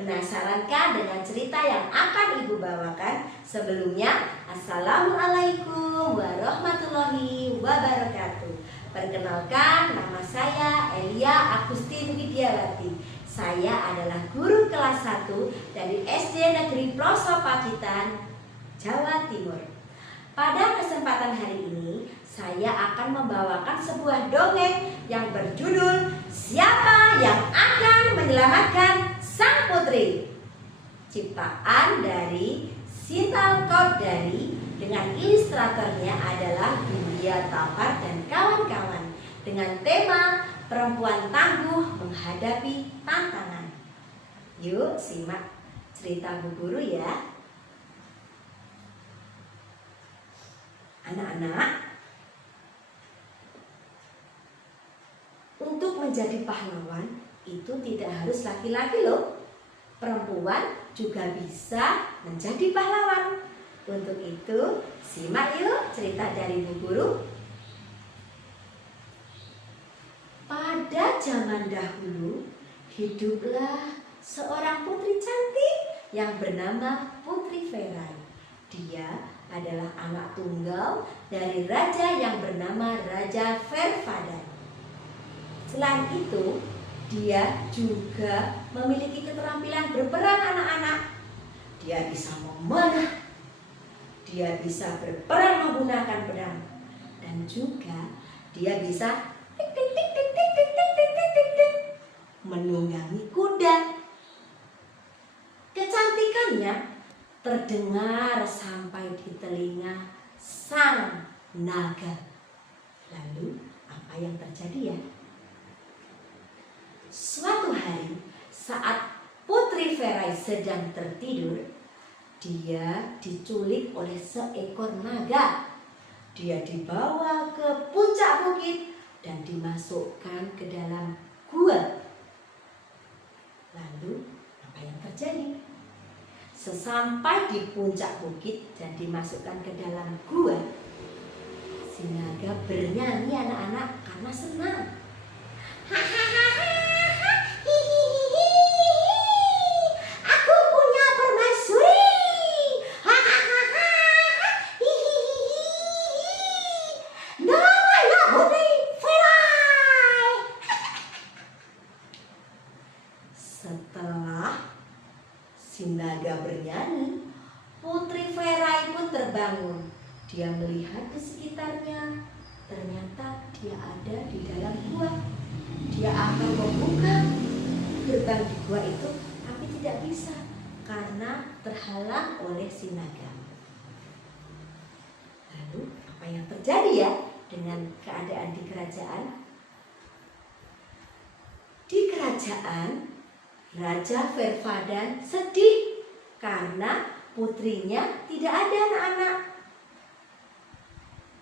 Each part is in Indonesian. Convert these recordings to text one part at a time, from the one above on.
Penasarankah dengan cerita yang akan Ibu bawakan? Sebelumnya, Assalamualaikum warahmatullahi wabarakatuh. Perkenalkan, nama saya Elia Agustin Widiawati. Saya adalah guru kelas 1 dari SD Negeri Ploso Pacitan, Jawa Timur. Pada kesempatan hari ini, saya akan membawakan sebuah dongeng yang berjudul Siapa yang akan menyelamatkan Sang Putri? Ciptaan dari Sintal Kodari dengan ilustratornya adalah Bindia Tapar dan kawan-kawan, dengan tema perempuan tangguh menghadapi tantangan. Yuk simak cerita Bu Guru ya. Anak-anak, untuk menjadi pahlawan itu tidak harus laki-laki loh. Perempuan juga bisa menjadi pahlawan. Untuk itu, simak yuk cerita dari Bu Guru. Pada zaman dahulu, hiduplah seorang putri cantik yang bernama Putri Verai. Dia adalah anak tunggal dari raja yang bernama Raja Verfadan. Selain itu, dia juga memiliki keterampilan berperang anak-anak. Dia bisa memanah, dia bisa berperang menggunakan pedang, dan juga dia bisa menunggangi kuda. Kecantikannya terdengar sampai di telinga sang naga. Lalu apa yang terjadi ya? Suatu hari saat Putri Verai sedang tertidur, dia diculik oleh seekor naga. Dia dibawa ke puncak bukit dan dimasukkan ke dalam gua. Lalu apa yang terjadi? Sesampai di puncak bukit dan dimasukkan ke dalam gua, si naga bernyanyi anak-anak karena senang. Aku punya permaisuri. Namanya Putri Verai. Setelah si naga bernyanyi, Putri Verai pun terbangun. Dia melihat di sekitarnya. Ternyata dia ada di dalam gua. Dia akan membuka gerbang di gua itu, tapi tidak bisa karena terhalang oleh si naga. Lalu apa yang terjadi ya dengan keadaan di kerajaan? Di kerajaan, Raja Verfadan sedih karena putrinya tidak ada anak-anak.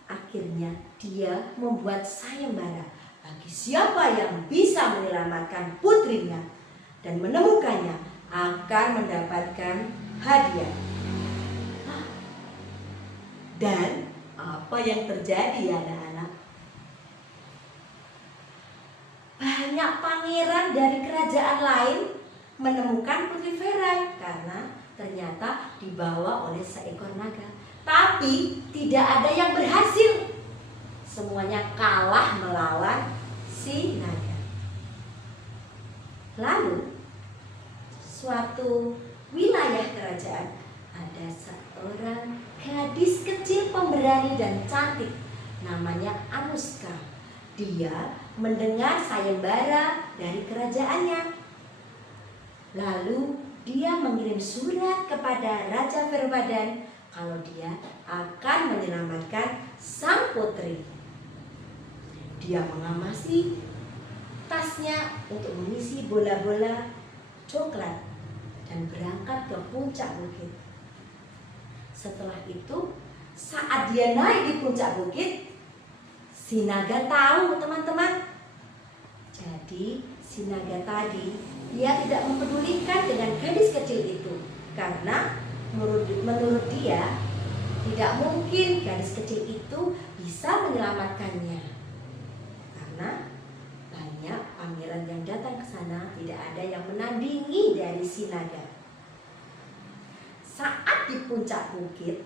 Akhirnya dia membuat sayembara bagi siapa yang bisa menyelamatkan putrinya dan menemukannya akan mendapatkan hadiah. Dan apa yang terjadi ya anak-anak? Banyak pangeran dari kerajaan lain menemukan Putri Verai karena ternyata dibawa oleh seekor naga. Tapi tidak ada yang berhasil. Semuanya kalah melawan si naga. Lalu suatu wilayah kerajaan ada seorang gadis kecil pemberani dan cantik, namanya Anuska. Dia mendengar sayembara dari kerajaannya. Lalu dia mengirim surat kepada Raja Verfadan kalau dia akan menyelamatkan sang putri. Dia mengamasi tasnya untuk mengisi bola-bola coklat dan berangkat ke puncak bukit. Setelah itu, saat dia naik di puncak bukit, si naga tahu teman-teman. Jadi si naga tadi dia tidak mempedulikan dengan gadis kecil itu karena menurut dia tidak mungkin gadis kecil itu bisa menyelamatkannya karena banyak pangeran yang datang ke sana tidak ada yang menandingi dari si naga. Saat di puncak bukit,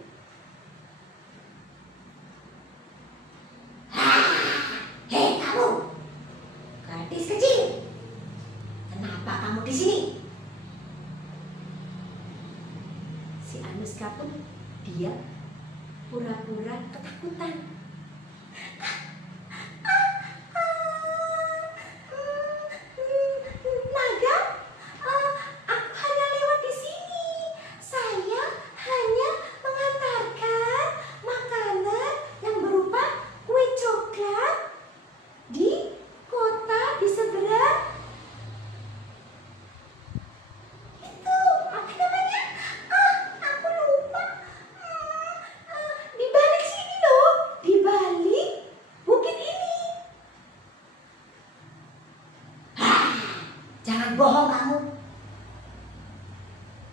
Hei kamu, gadis kecil, kenapa kamu di sini? si Anuska pun diam, pura-pura ketakutan. Naga, aku hanya lewat di sini. Saya hanya mengantarkan makanan yang berupa kue coklat di kota di seberang. Itu apa namanya? Aku lupa. Di balik sini loh, di balik bukit ini. Jangan bohong kamu.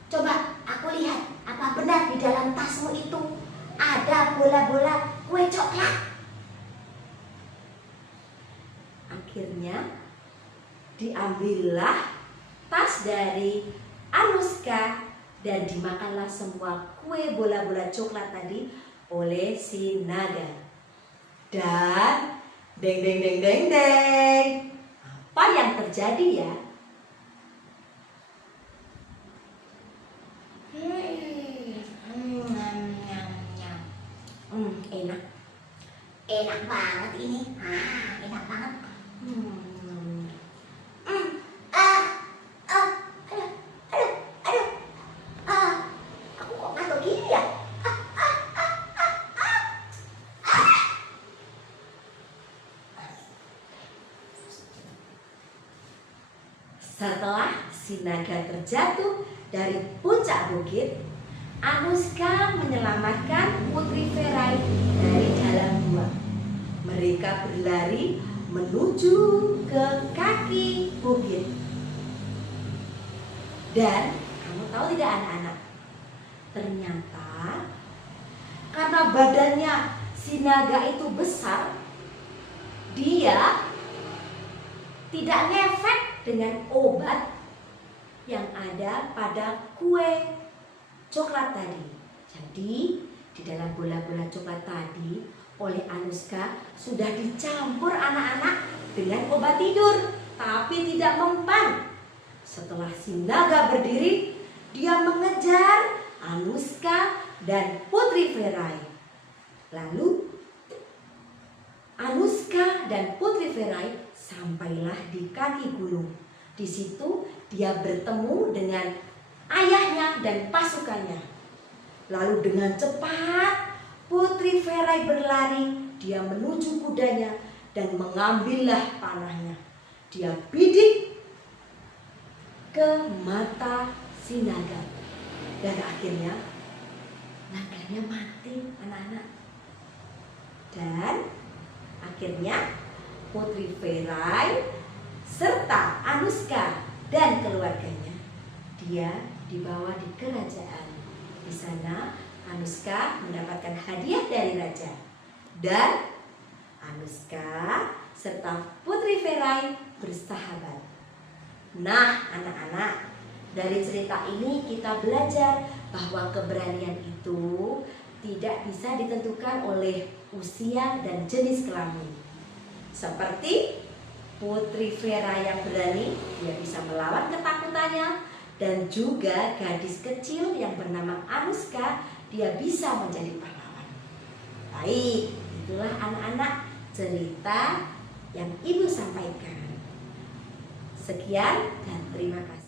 Coba aku lihat apa benar di dalam tasmu itu ada bola-bola kue coklat. Akhirnya diambillah tas dari Anuska dan dimakanlah semua kue bola-bola coklat tadi oleh si naga. Dan deng deng deng deng deng, apa yang terjadi ya? Enak. Enak banget ini. Enak banget. Aduh, aduh, aduh. Aku kok ngantuk gini ya? Setelah si naga terjatuh dari puncak bukit, Anuska menyelamatkan Putri Verai dari dalam gua. Mereka berlari menuju ke kaki bukit. Dan kamu tahu tidak anak-anak? Ternyata karena badannya si naga itu besar, dia tidak ngefek dengan obat yang ada pada kue coklat tadi. Jadi di dalam bola-bola coklat tadi oleh Anuska sudah dicampur anak-anak dengan obat tidur, tapi tidak mempan. Setelah si naga berdiri, dia mengejar Anuska dan Putri Verai. Lalu Anuska dan Putri Verai sampailah di kaki gunung. Di situ dia bertemu dengan ayahnya dan pasukannya. Lalu dengan cepat Putri Verai berlari, dia menuju kudanya dan mengambillah panahnya. Dia bidik ke mata si naga. Dan akhirnya naganya mati, anak-anak. Dan akhirnya Putri Verai serta Anuska dan keluarganya dia dibawa di kerajaan. Di sana Anuska mendapatkan hadiah dari raja dan Anuska serta Putri Verai bersahabat. Nah, anak-anak, dari cerita ini kita belajar bahwa keberanian itu tidak bisa ditentukan oleh usia dan jenis kelamin. Seperti Putri Verai yang berani, dia bisa melawan ketakutannya, dan juga gadis kecil yang bernama Anuska, dia bisa menjadi pahlawan. Baik, itulah anak-anak cerita yang Ibu sampaikan. Sekian dan terima kasih.